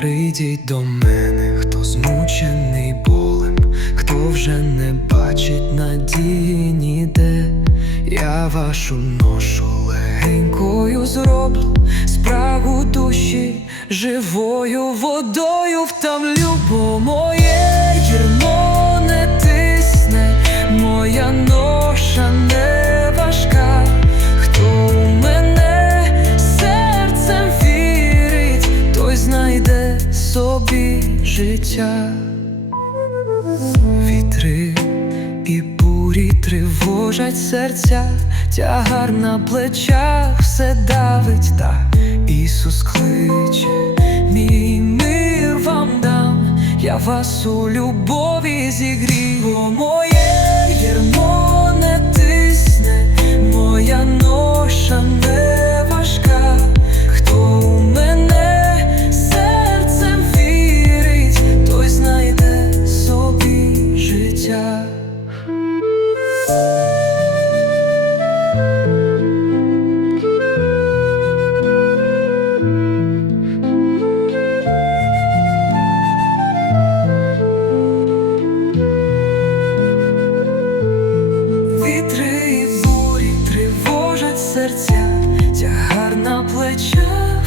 Прийдіть до мене, хто змучений болем, хто вже не бачить надії ніде. Я вашу ношу легенькою зроблю, спрагу душі живою водою втамлю, бо моє собі життя. Вітри і бурі тривожать серця, тягар на плечах все давить, та Ісус кличе, мій мир вам дам, я вас у любові зігрію, плечах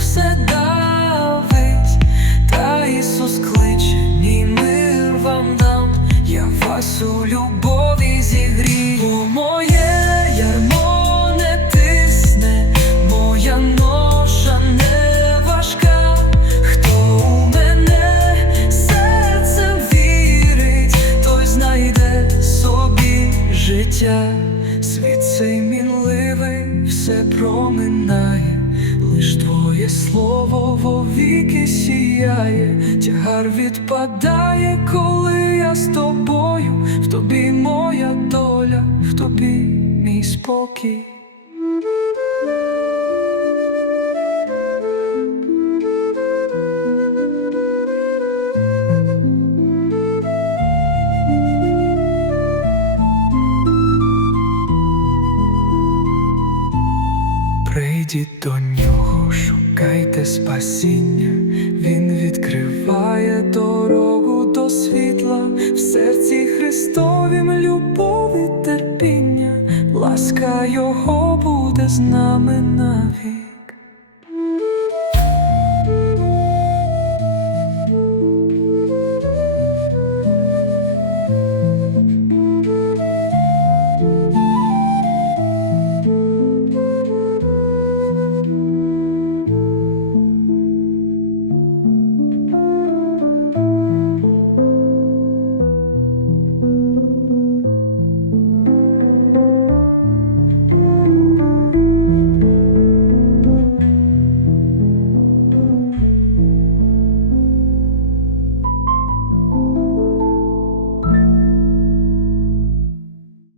та Ісус кличе, мій мир вам дам, я вас у любові зігрію. Моє ярмо не моя ноша не важка. Хто у мене серцем вірить, той знайде собі життя. Світ цей мінливий все проминає, лиш твоє слово вовіки сіяє, тягар відпадає, коли я з тобою, в тобі моя доля, в тобі мій спокій. Прийдіть до нього, шукайте спасіння, Він відкриває дорогу до світла, в серці Христовім любов і терпіння, ласка Його буде з нами навіть.